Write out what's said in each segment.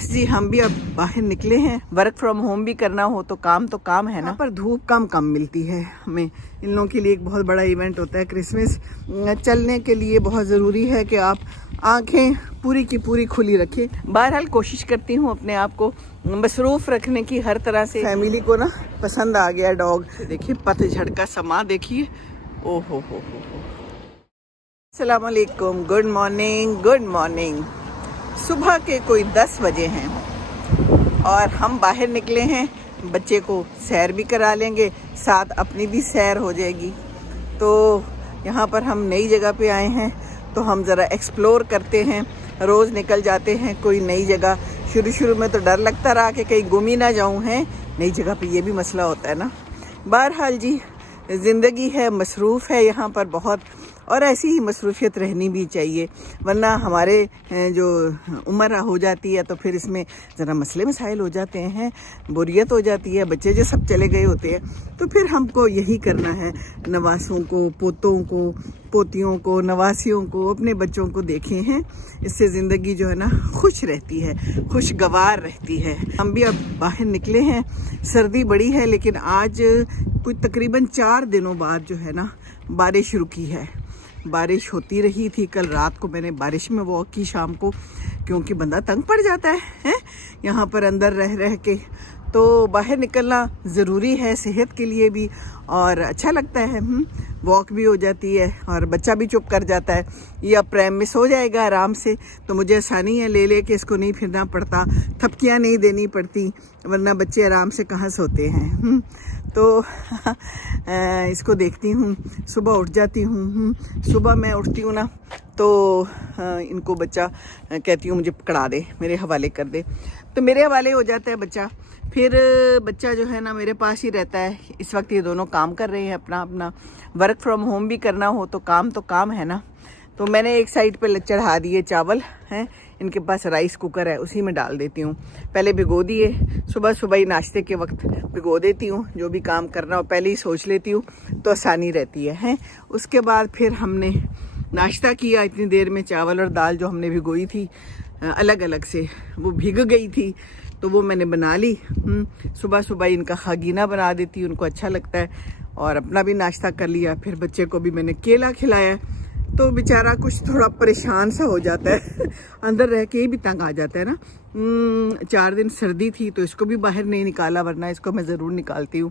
बस जी हम भी अब बाहर निकले हैं। वर्क फ्रॉम होम भी करना हो तो काम है ना, पर धूप कम मिलती है हमें। इन लोगों के लिए एक बहुत बड़ा इवेंट होता है क्रिसमस। चलने के लिए बहुत ज़रूरी है कि आप आंखें पूरी की पूरी खुली रखें। बहरहाल कोशिश करती हूँ अपने आप को मसरूफ़ रखने की हर तरह से। फैमिली को ना पसंद आ गया डॉग। देखिए पतझड़ का समा देखिए। ओ हो अस्सलाम वालेकुम, गुड मॉर्निंग। सुबह के कोई 10 बजे हैं और हम बाहर निकले हैं। बच्चे को सैर भी करा लेंगे, साथ अपनी भी सैर हो जाएगी। तो यहाँ पर हम नई जगह पे आए हैं तो हम ज़रा एक्सप्लोर करते हैं। रोज़ निकल जाते हैं कोई नई जगह। शुरू में तो डर लगता रहा कि कहीं गुम ही ना जाऊँ हैं नई जगह पे, ये भी मसला होता है ना। बहरहाल जी ज़िंदगी है, मसरूफ़ है यहाँ पर बहुत, और ऐसी ही मसरूफियत रहनी भी चाहिए, वरना हमारे जो उम्र हो जाती है तो फिर इसमें ज़रा मसले मसाइल हो जाते हैं, बोरियत हो जाती है, बच्चे जो सब चले गए होते हैं। तो फिर हमको यही करना है, नवासों को, पोतों को, पोतियों को, नवासियों को, अपने बच्चों को देखे हैं। इससे ज़िंदगी जो है ना खुश रहती है, खुशगवार रहती है। हम भी अब बाहर निकले हैं। सर्दी बड़ी है लेकिन आज कुछ तकरीबन 4 दिनों बाद जो है ना बारिश रुकी है। बारिश होती रही थी। कल रात को मैंने बारिश में वॉक की शाम को, क्योंकि बंदा तंग पड़ जाता है यहाँ पर अंदर रह के। तो बाहर निकलना ज़रूरी है सेहत के लिए भी, और अच्छा लगता है। वॉक भी हो जाती है और बच्चा भी चुप कर जाता है। ये अब प्राइम मिस हो जाएगा आराम से, तो मुझे आसानी है, ले के इसको नहीं फिरना पड़ता, थपकियाँ नहीं देनी पड़ती, वरना बच्चे आराम से कहाँ सोते हैं। तो इसको देखती हूँ, सुबह उठ जाती हूँ। सुबह मैं उठती हूँ ना तो इनको बच्चा कहती हूँ मुझे पकड़ा दे, मेरे हवाले कर दे, तो मेरे हवाले हो जाता है बच्चा। फिर बच्चा जो है ना मेरे पास ही रहता है। इस वक्त ये दोनों काम कर रहे हैं अपना वर्क फ्रॉम होम भी करना हो तो काम है ना। तो मैंने एक साइड पे चढ़ा दिए चावल हैं, इनके पास राइस कुकर है, उसी में डाल देती हूँ। पहले भिगो दिए, सुबह ही नाश्ते के वक्त भिगो देती हूँ। जो भी काम करना हो पहले ही सोच लेती हूँ तो आसानी रहती है। उसके बाद फिर हमने नाश्ता किया। इतनी देर में चावल और दाल जो हमने भिगोई थी अलग अलग से, वो भीग गई थी तो वो मैंने बना ली। सुबह इनका खागीना बना देती, उनको अच्छा लगता है, और अपना भी नाश्ता कर लिया। फिर बच्चे को भी मैंने केला खिलाया। तो बेचारा कुछ थोड़ा परेशान सा हो जाता है अंदर रह के ही भी तंग आ जाता है ना। 4 दिन सर्दी थी तो इसको भी बाहर नहीं निकाला, वरना इसको मैं ज़रूर निकालती हूँ।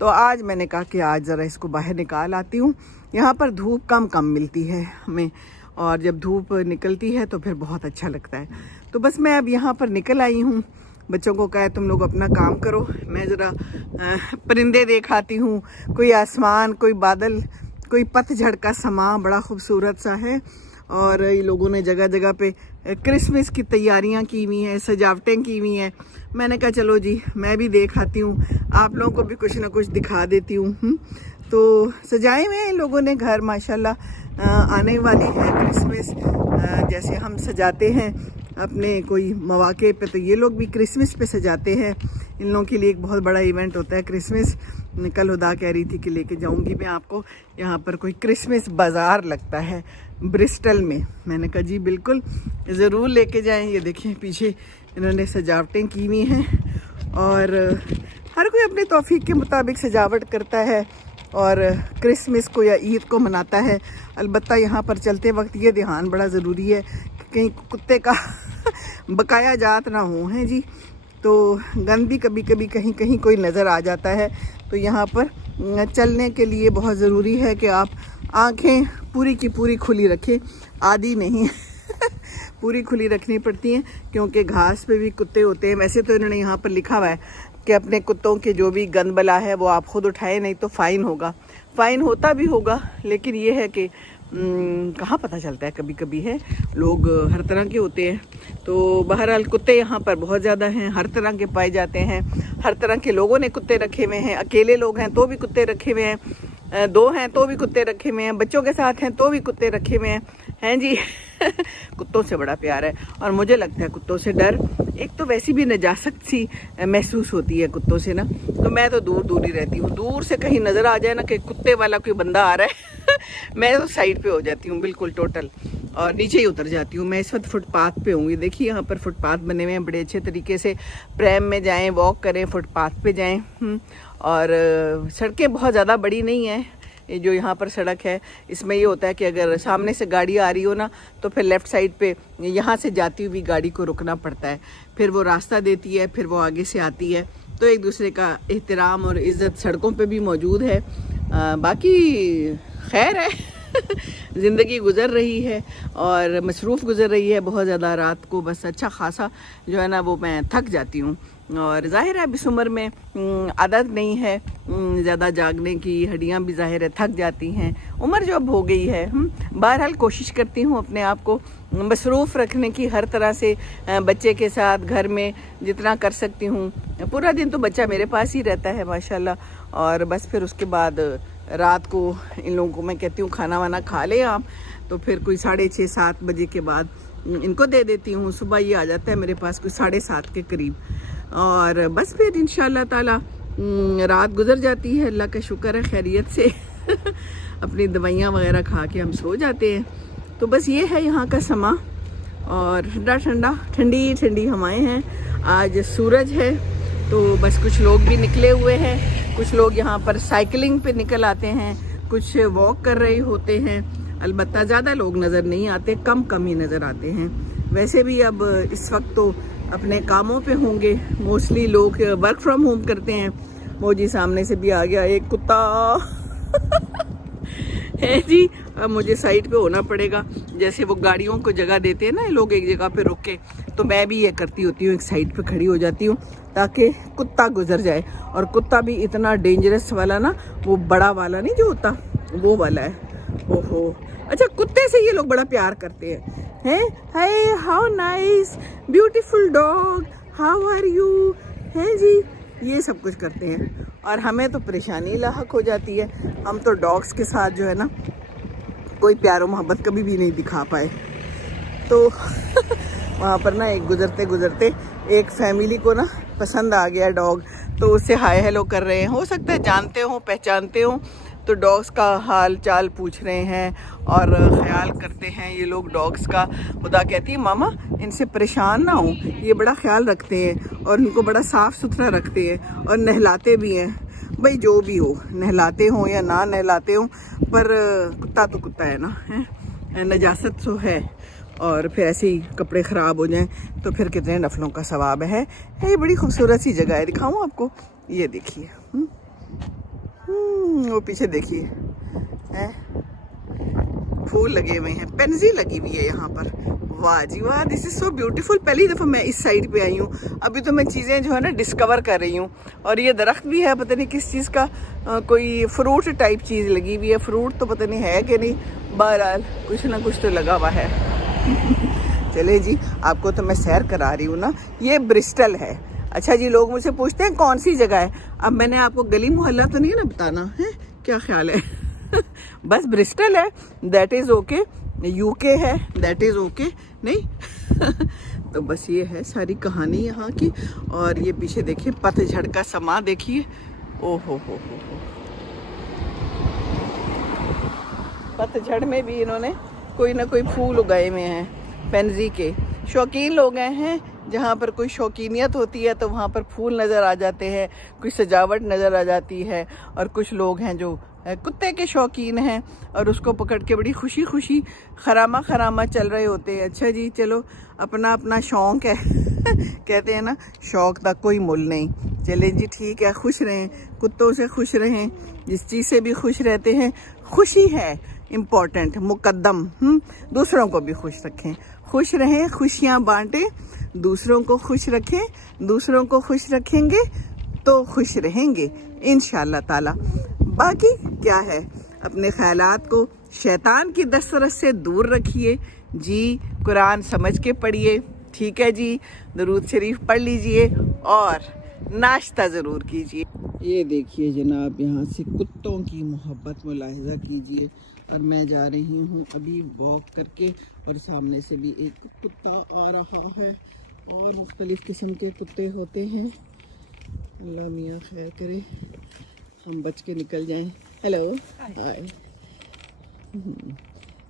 तो आज मैंने कहा कि आज ज़रा इसको बाहर निकाल आती हूँ। यहाँ पर धूप कम मिलती है हमें, और जब धूप निकलती है तो फिर बहुत अच्छा लगता है। तो बस मैं अब यहाँ पर निकल आई हूँ। बच्चों को कहा तुम लोग अपना काम करो, मैं ज़रा परिंदे देख आती हूँ, कोई आसमान, कोई बादल, कोई पतझड़ का समा बड़ा खूबसूरत सा है। और ये लोगों ने जगह जगह पे क्रिसमस की तैयारियां की हुई हैं, सजावटें की हुई हैं। मैंने कहा चलो जी मैं भी देख आती हूँ, आप लोगों को भी कुछ ना कुछ दिखा देती हूँ। तो सजाए हुए हैं लोगों ने घर माशाल्लाह। आने वाली है क्रिसमस, जैसे हम सजाते हैं अपने कोई मौके पे, तो ये लोग भी क्रिसमस पे सजाते हैं। इन लोगों के लिए एक बहुत बड़ा इवेंट होता है क्रिसमस। कल हुदा कह रही थी कि लेके जाऊंगी मैं आपको, यहाँ पर कोई क्रिसमस बाज़ार लगता है ब्रिस्टल में। मैंने कहा जी बिल्कुल ज़रूर लेके जाएं। ये देखें पीछे इन्होंने सजावटें की हुई हैं, और हर कोई अपने तौफीक के मुताबिक सजावट करता है और क्रिसमस को या ईद को मनाता है। अलबत्ता यहाँ पर चलते वक्त ये ध्यान बड़ा ज़रूरी है कि कहीं कुत्ते का बकाया जात ना हो हैं जी। तो गंद भी कभी कहीं कोई नज़र आ जाता है। तो यहाँ पर चलने के लिए बहुत ज़रूरी है कि आप आंखें पूरी की पूरी खुली रखें, आधी नहीं पूरी खुली रखनी पड़ती हैं, क्योंकि घास पे भी कुत्ते होते हैं। वैसे तो इन्होंने यहाँ पर लिखा हुआ है कि अपने कुत्तों के जो भी गंद बला है वो आप खुद उठाएं, नहीं तो फ़ाइन होगा। फ़ाइन होता भी होगा, लेकिन ये है कि कहाँ पता चलता है, कभी है, लोग हर तरह के होते हैं। तो बहरहाल कुत्ते यहाँ पर बहुत ज़्यादा हैं, हर तरह के पाए जाते हैं। हर तरह के लोगों ने कुत्ते रखे हुए हैं। अकेले लोग हैं तो भी कुत्ते रखे हुए हैं, 2 हैं तो भी कुत्ते रखे हुए हैं, बच्चों के साथ हैं तो भी कुत्ते रखे हुए हैं जी। कुत्तों से बड़ा प्यार है, और मुझे लगता है कुत्तों से डर, एक तो वैसी भी नजासत सी महसूस होती है कुत्तों से ना। तो मैं तो दूर ही रहती हूँ। दूर से कहीं नज़र आ जाए ना कि कुत्ते वाला कोई बंदा आ रहा है मैं तो साइड पे हो जाती हूँ बिल्कुल टोटल। और नीचे ही उतर जाती हूँ। मैं इस वक्त फुटपाथ पे हूँ। ये देखिए यहाँ पर फुटपाथ बने हुए हैं बड़े अच्छे तरीके से। प्रैम में जाएं, वॉक करें, फुटपाथ पे जाएं। और सड़कें बहुत ज़्यादा बड़ी नहीं हैं। ये जो यहाँ पर सड़क है इसमें ये होता है कि अगर सामने से गाड़ी आ रही हो ना तो फिर लेफ़्ट साइड पे यहाँ से जाती हुई गाड़ी को रुकना पड़ता है, फिर वो रास्ता देती है, फिर वो आगे से आती है। तो एक दूसरे का एहतराम और इज़्ज़त सड़कों पे भी मौजूद है। बाकी खैर है ज़िंदगी गुज़र रही है और मसरूफ़ गुज़र रही है बहुत ज़्यादा। रात को बस अच्छा खासा जो है ना वो मैं थक जाती हूँ। और ज़ाहिर है अब इस उम्र में आदत नहीं है ज़्यादा जागने की, हड्डियाँ भी ज़ाहिर है थक जाती हैं, उम्र जो अब हो गई है। बहरहाल कोशिश करती हूँ अपने आप को मसरूफ़ रखने की हर तरह से, बच्चे के साथ घर में जितना कर सकती हूँ। पूरा दिन तो बच्चा मेरे पास ही रहता है माशाल्लाह। और बस फिर उसके बाद रात को इन लोगों को मैं कहती हूँ खाना वाना खा ले आप, तो फिर कोई 6:30-7 बजे के बाद इनको दे देती हूँ। सुबह ये आ जाता है मेरे पास कोई 7:30 के करीब। और बस फिर इंशाल्लाह ताला रात गुजर जाती है, अल्लाह का शुक्र है खैरियत से अपनी दवाइयाँ वगैरह खा के हम सो जाते हैं। तो बस ये है यहाँ का समा। और ठंडा ठंडा ठंडी ठंडी हवाएं हैं। आज सूरज है तो बस कुछ लोग भी निकले हुए हैं, कुछ लोग यहाँ पर साइकिलिंग पे निकल आते हैं, कुछ वॉक कर रहे होते हैं। अलबत्ता ज़्यादा लोग नज़र नहीं आते, कम ही नज़र आते हैं। वैसे भी अब इस वक्त तो अपने कामों पे होंगे मोस्टली लोग, वर्क फ्रॉम होम करते हैं। मोजी सामने से भी आ गया एक कुत्ता है जी। अब मुझे साइड पे होना पड़ेगा, जैसे वो गाड़ियों को जगह देते हैं ना लोग एक जगह पे रुक के, तो मैं भी ये करती होती हूँ, एक साइड पे खड़ी हो जाती हूँ ताकि कुत्ता गुजर जाए। और कुत्ता भी इतना डेंजरस वाला ना, वो बड़ा वाला नहीं जो होता वो वाला है। ओहो अच्छा, कुत्ते से ये लोग बड़ा प्यार करते हैं। Hi how nice beautiful dog, how are you, हैं जी, ये सब कुछ करते हैं। और हमें तो परेशानी लाहक हो जाती है, हम तो डॉग्स के साथ जो है ना कोई प्यार मोहब्बत कभी भी नहीं दिखा पाए। तो वहाँ पर ना एक गुजरते गुजरते एक फैमिली को ना पसंद आ गया डॉग, तो उससे हाय हेलो कर रहे हैं। हो सकता है जानते हो, पहचानते हो, तो डॉग्स का हाल चाल पूछ रहे हैं और ख्याल करते हैं ये लोग डॉग्स का। खुदा कहती है मामा इनसे परेशान ना हो, ये बड़ा ख्याल रखते हैं और इनको बड़ा साफ़ सुथरा रखते हैं और नहलाते भी हैं। भाई जो भी हो, नहलाते हो या ना नहलाते हो, पर कुत्ता तो कुत्ता है ना, है नजासत तो है। और फिर ऐसे ही कपड़े ख़राब हो जाएं तो फिर कितने नफलों का सवाब है। ये बड़ी खूबसूरत सी जगह है, दिखाऊं आपको, ये देखिए वो पीछे देखिए है फूल लगे हुए हैं, पेंजी लगी हुई है यहाँ पर। वाह जी वाह, दिस इज़ सो ब्यूटीफुल। पहली दफ़ा मैं इस साइड पे आई हूँ, अभी तो मैं चीज़ें जो है ना डिस्कवर कर रही हूँ। और ये दरख्त भी है, पता नहीं किस चीज़ का, कोई फ्रूट टाइप चीज़ लगी हुई है। फ्रूट तो पता नहीं है कि नहीं, बहरहाल कुछ ना कुछ तो लगा हुआ है चले जी, आपको तो मैं सैर करा रही हूँ ना। ये ब्रिस्टल है। अच्छा जी, लोग मुझसे पूछते हैं कौन सी जगह है। अब मैंने आपको गली मोहल्ला तो नहीं है ना बताना है, क्या ख्याल है बस ब्रिस्टल है, दैट इज़ ओके। यूके है, दैट इज़ ओके नहीं तो बस ये है सारी कहानी यहाँ की। और ये पीछे देखिए पतझड़ का समा देखिए, ओ हो पतझड़ में भी इन्होंने कोई ना कोई फूल उगाए हुए हैं। पेंजी के शौकीन लोग हैं, जहाँ पर कोई शौकीनियत होती है तो वहाँ पर फूल नज़र आ जाते हैं, कोई सजावट नज़र आ जाती है। और कुछ लोग हैं जो कुत्ते के शौकीन हैं और उसको पकड़ के बड़ी खुशी खुशी खरामा चल रहे होते हैं। अच्छा जी, चलो अपना अपना शौक़ है कहते हैं ना, शौक़ का कोई मुल नहीं। चले जी ठीक है, खुश रहें, कुत्तों से खुश रहें, जिस चीज़ से भी खुश रहते हैं। खुशी है इम्पोर्टेंट, मुकद्दम। दूसरों को भी खुश रखें, खुश रहें, खुशियाँ बांटें, दूसरों को खुश रखें। दूसरों को खुश रखेंगे तो खुश रहेंगे इंशाअल्लाह ताला। बाकी क्या है, अपने ख्यालात को शैतान की दस्तरस से दूर रखिए जी। कुरान समझ के पढ़िए, ठीक है जी। दरूद शरीफ पढ़ लीजिए और नाश्ता ज़रूर कीजिए। ये देखिए जनाब, यहाँ से कुत्तों की मोहब्बत मुलाहिज़ा कीजिए। और मैं जा रही हूँ अभी वॉक करके, और सामने से भी एक कुत्ता आ रहा है और मुख्तलिफ़ किस्म के कुत्ते होते हैं। अल्लाह मियाँ खैर करे, हम बच के निकल जाएं। Hello hi.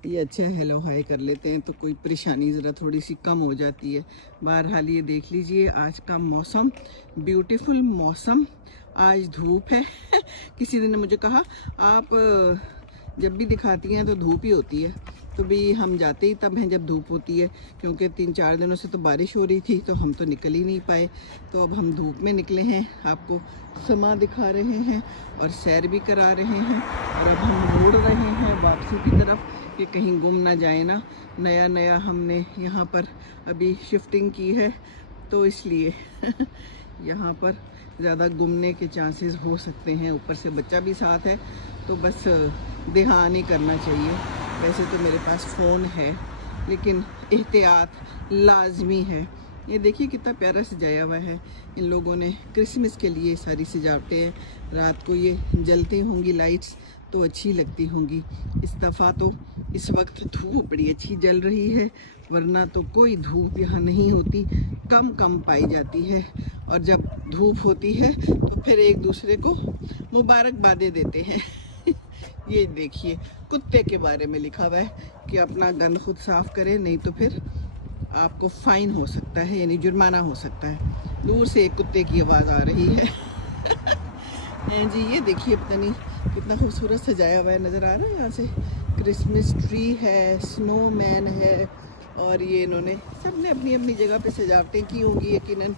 ये अच्छा हेलो हाय कर लेते हैं तो कोई परेशानी ज़रा थोड़ी सी कम हो जाती है। बहरहाल ये देख लीजिए आज का मौसम, ब्यूटीफुल मौसम। आज धूप है किसी ने मुझे कहा आप जब भी दिखाती हैं तो धूप ही होती है, तो भी हम जाते ही तब हैं जब धूप होती है, क्योंकि 3-4 दिनों से तो बारिश हो रही थी तो हम तो निकल ही नहीं पाए। तो अब हम धूप में निकले हैं, आपको समा दिखा रहे हैं और सैर भी करा रहे हैं। और अब हम मुड़ रहे हैं वापसी की तरफ कि कहीं गुम ना जाए ना। नया नया हमने यहाँ पर अभी शिफ्टिंग की है तो इसलिए यहाँ पर ज़्यादा गुमने के चांसेस हो सकते हैं। ऊपर से बच्चा भी साथ है तो बस ध्यान ही करना चाहिए। वैसे तो मेरे पास फ़ोन है लेकिन एहतियात लाजमी है। ये देखिए कितना प्यारा सजाया हुआ है। इन लोगों ने क्रिसमस के लिए सारी सजावटें हैं। रात को ये जलती होंगी लाइट्स तो अच्छी लगती होंगी। इस दफ़ा तो इस वक्त धूप बड़ी अच्छी जल रही है, वरना तो कोई धूप यहाँ नहीं होती, कम कम पाई जाती है। और जब धूप होती है तो फिर एक दूसरे को मुबारकबादें देते हैं। ये देखिए कुत्ते के बारे में लिखा हुआ है कि अपना गंद खुद साफ़ करें, नहीं तो फिर आपको फ़ाइन हो सकता है, यानी जुर्माना हो सकता है। दूर से एक कुत्ते की आवाज़ आ रही है। जी ये देखिए पता नहीं कितना खूबसूरत सजाया हुआ है, नज़र आ रहा है यहाँ से। क्रिसमस ट्री है, स्नोमैन है, और ये इन्होंने सबने अपनी अपनी जगह पे सजावटें की होंगी यकीनन।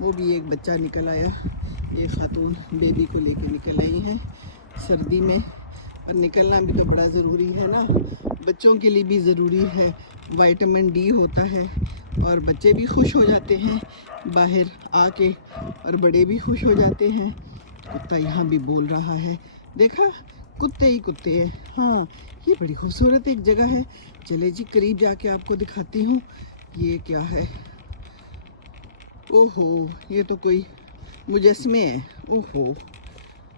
वो भी एक बच्चा निकल आया, ये खातून बेबी को लेके निकल आई है सर्दी में। पर निकलना भी तो बड़ा ज़रूरी है ना, बच्चों के लिए भी ज़रूरी है, विटामिन डी होता है और बच्चे भी खुश हो जाते हैं बाहर आके और बड़े भी खुश हो जाते हैं। कुत्ता यहाँ भी बोल रहा है, देखा कुत्ते ही कुत्ते हैं। हाँ ये बड़ी खूबसूरत एक जगह है, चले जी करीब जाके आपको दिखाती हूँ। ये क्या है, ओहो ये तो कोई मुजस्मे है। ओहो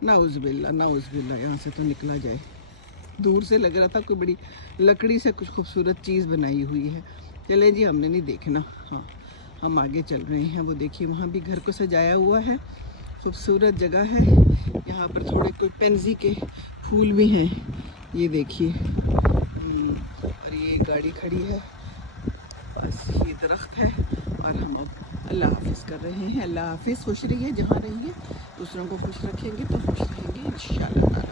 नाउज़बिल्ला नाउज़बिल्ला, यहाँ से तो निकला जाए। दूर से लग रहा था कोई बड़ी लकड़ी से कुछ खूबसूरत चीज़ बनाई हुई है। चले जी हमने नहीं देखना, हाँ हम आगे चल रहे हैं। वो देखिए वहाँ भी घर को सजाया हुआ है, खूबसूरत जगह है। यहाँ पर थोड़े कोई पेंजी के फूल भी हैं, ये देखिए। और ये गाड़ी खड़ी है, बस ये दरख्त है। और हम अब अल्लाह हाफिज़ कर रहे हैं। अल्लाह हाफिज़, खुश रहिए जहाँ रहिए, दूसरों को खुश रखेंगे तो खुश रहेंगे इंशाअल्लाह।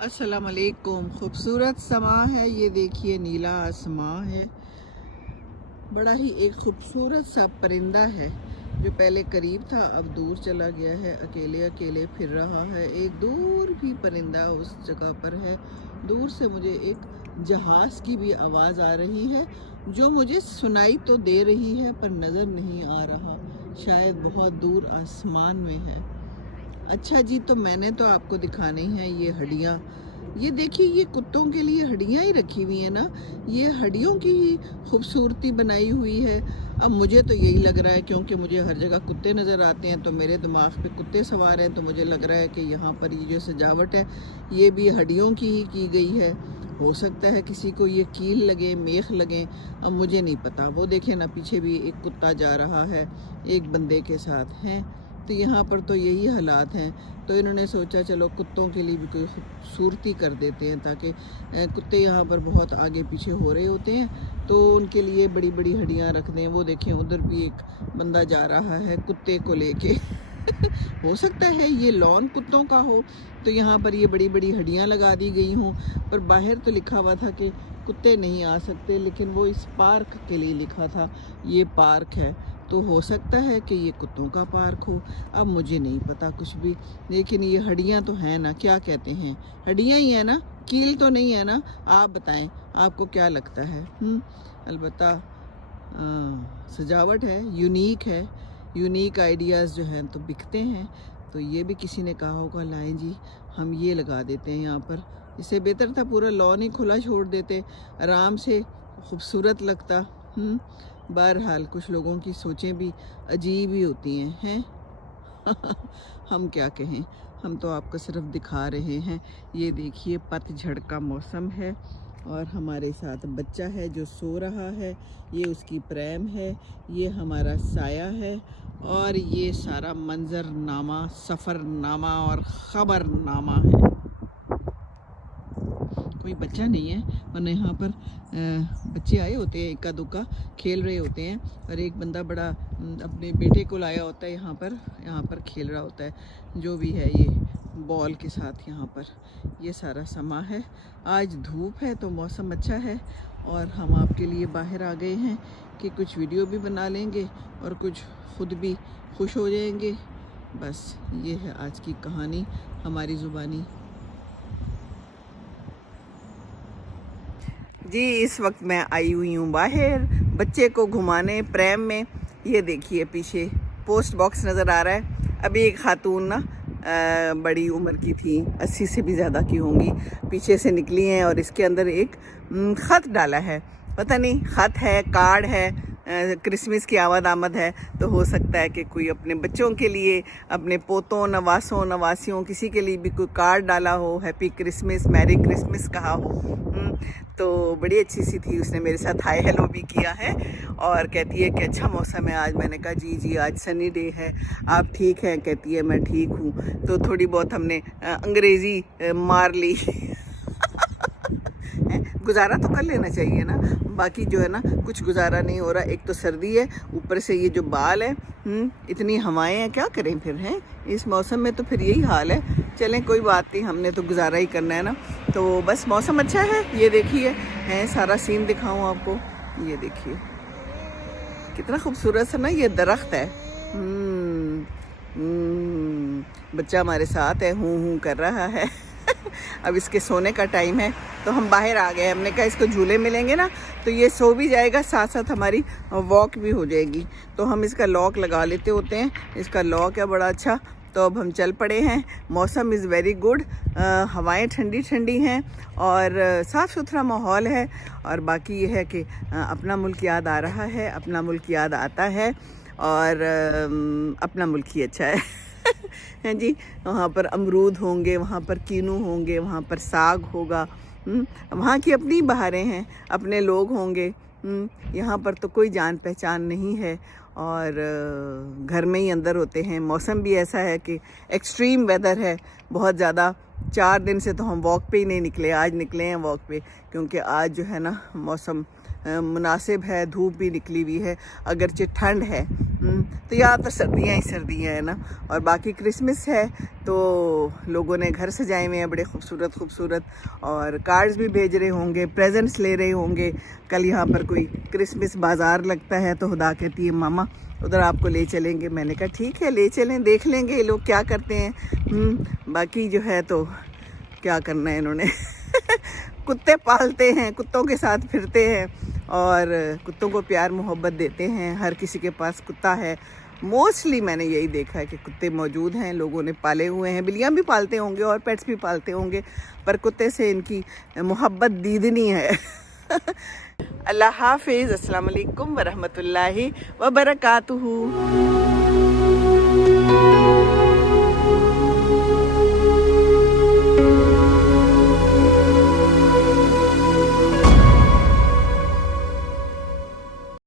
अस्सलाम वालेकुम। खूबसूरत समा है, ये देखिए नीला आसमां है। बड़ा ही एक खूबसूरत सा परिंदा है जो पहले करीब था अब दूर चला गया है, अकेले अकेले फिर रहा है। एक दूर भी परिंदा उस जगह पर है। दूर से मुझे एक जहाज़ की भी आवाज़ आ रही है जो मुझे सुनाई तो दे रही है पर नज़र नहीं आ रहा, शायद बहुत दूर आसमान में है। अच्छा जी, तो मैंने तो आपको दिखानी है ये हड्डियाँ। ये देखिए ये कुत्तों के लिए हड्डियाँ ही रखी हुई है ना, ये हड्डियों की ही खूबसूरती बनाई हुई है। अब मुझे तो यही लग रहा है, क्योंकि मुझे हर जगह कुत्ते नज़र आते हैं तो मेरे दिमाग पे कुत्ते सवार हैं, तो मुझे लग रहा है कि यहाँ पर ये जो सजावट है ये भी हड्डियों की ही की गई है। हो सकता है किसी को ये कील लगे, मेख लगे, अब मुझे नहीं पता। वो देखें ना पीछे भी एक कुत्ता जा रहा है एक बंदे के साथ हैं। तो यहाँ पर तो यही हालात हैं, तो इन्होंने सोचा चलो कुत्तों के लिए भी कोई खूबसूरती कर देते हैं, ताकि कुत्ते यहाँ पर बहुत आगे पीछे हो रहे होते हैं तो उनके लिए बड़ी बड़ी हड्डियाँ रख दें। वो देखें उधर भी एक बंदा जा रहा है कुत्ते को लेके। हो सकता है ये लॉन कुत्तों का हो तो यहाँ पर ये बड़ी बड़ी हड्डियाँ लगा दी गई हों, पर बाहर तो लिखा हुआ था कि कुत्ते नहीं आ सकते, लेकिन वो इस पार्क के लिए लिखा था। ये पार्क है तो हो सकता है कि ये कुत्तों का पार्क हो, अब मुझे नहीं पता कुछ भी। लेकिन ये हड्डियाँ तो हैं ना, क्या कहते हैं, हड्डियाँ ही है ना, कील तो नहीं है ना। आप बताएं आपको क्या लगता है। अलबत्ता सजावट है, यूनिक है, यूनिक आइडियाज़ जो हैं तो बिकते हैं। तो ये भी किसी ने कहा होगा लाएं जी हम ये लगा देते हैं यहाँ पर, इससे बेहतर था पूरा लॉन ही खुला छोड़ देते, आराम से खूबसूरत लगता। बहरहाल कुछ लोगों की सोचें भी अजीब ही होती हैं। हम क्या कहें, हम तो आपको सिर्फ दिखा रहे हैं। ये देखिए पतझड़ का मौसम है और हमारे साथ बच्चा है जो सो रहा है, ये उसकी प्रेम है, ये हमारा साया है, और ये सारा मंजरनामा सफ़रनामा और ख़बरनामा है। कोई बच्चा नहीं है, वरना यहाँ पर बच्चे आए होते हैं, इक्का दुक्का खेल रहे होते हैं, और एक बंदा बड़ा अपने बेटे को लाया होता है यहाँ पर खेल रहा होता है, जो भी है ये बॉल के साथ। यहाँ पर ये सारा समा है। आज धूप है तो मौसम अच्छा है, और हम आपके लिए बाहर आ गए हैं कि कुछ वीडियो भी बना लेंगे और कुछ खुद भी खुश हो जाएंगे। बस ये है आज की कहानी हमारी ज़ुबानी। जी इस वक्त मैं आई हुई हूँ बाहर बच्चे को घुमाने प्रैम में। ये देखिए पीछे पोस्ट बॉक्स नज़र आ रहा है। अभी एक खातून ना बड़ी उम्र की थी, 80 से भी ज़्यादा की होंगी, पीछे से निकली हैं और इसके अंदर एक ख़त डाला है। पता नहीं ख़त है, कार्ड है, क्रिसमस की आमद है, तो हो सकता है कि कोई अपने बच्चों के लिए, अपने पोतों नवासों नवासियों किसी के लिए भी कोई कार्ड डाला हो, हैप्पी क्रिसमस, मैरी क्रिसमस कहा हो। तो बड़ी अच्छी सी थी, उसने मेरे साथ हाय हेलो भी किया है और कहती है कि अच्छा मौसम है आज। मैंने कहा जी आज सनी डे है, आप ठीक हैं? कहती है मैं ठीक हूँ। तो थोड़ी बहुत हमने अंग्रेज़ी मार ली गुजारा तो कर लेना चाहिए ना, बाकी जो है ना कुछ गुजारा नहीं हो रहा। एक तो सर्दी है, ऊपर से ये जो बाल है, इतनी हवाएं हैं, क्या करें फिर हैं इस मौसम में, तो फिर यही हाल है। चलें कोई बात नहीं, हमने तो गुजारा ही करना है ना। तो बस मौसम अच्छा है। ये देखिए है सारा सीन दिखाऊं आपको, ये देखिए कितना खूबसूरत सा ना ये दरख्त है। बच्चा हमारे साथ है, हूँ कर रहा है अब इसके सोने का टाइम है तो हम बाहर आ गए। हमने कहा इसको झूले मिलेंगे ना तो ये सो भी जाएगा, साथ साथ हमारी वॉक भी हो जाएगी। तो हम इसका लॉक लगा लेते होते हैं, इसका लॉक है बड़ा अच्छा। तो अब हम चल पड़े हैं। मौसम इज़ वेरी गुड, हवाएं ठंडी ठंडी हैं और साफ़ सुथरा माहौल है। और बाकी ये है कि अपना मुल्क याद आ रहा है, अपना मुल्क याद आता है और अपना मुल्क ही अच्छा है हैं जी। वहाँ पर अमरूद होंगे, वहाँ पर कीनू होंगे, वहाँ पर साग होगा, वहाँ की अपनी बहारें हैं, अपने लोग होंगे। यहाँ पर तो कोई जान पहचान नहीं है और घर में ही अंदर होते हैं। मौसम भी ऐसा है कि एक्सट्रीम वेदर है बहुत ज़्यादा। 4 दिन से तो हम वॉक पे ही नहीं निकले, आज निकले हैं वॉक पे, क्योंकि आज जो है ना मौसम मुनासिब है, धूप भी निकली हुई है, अगरचे ठंड है। तो यहाँ तो सर्दियाँ ही सर्दियाँ है ना। और बाकी क्रिसमस है तो लोगों ने घर सजाए हुए हैं बड़े खूबसूरत खूबसूरत, और कार्ड्स भी भेज रहे होंगे, प्रेजेंट्स ले रहे होंगे। कल यहाँ पर कोई क्रिसमस बाज़ार लगता है तो खुदा कहती है मामा उधर आपको ले चलेंगे। मैंने कहा ठीक है ले चलें, देख लेंगे ये लोग क्या करते हैं। बाकी जो है तो क्या करना है इन्होंने कुत्ते पालते हैं, कुत्तों के साथ फिरते हैं और कुत्तों को प्यार मोहब्बत देते हैं। हर किसी के पास कुत्ता है, मोस्टली मैंने यही देखा है कि कुत्ते मौजूद हैं, लोगों ने पाले हुए हैं। बिल्लियाँ भी पालते होंगे और पेट्स भी पालते होंगे, पर कुत्ते से इनकी मोहब्बत दीदनी है अल्लाह हाफिज़, अस्सलाम वालेकुम वरहमतुल्लाहि वबरकातुहू।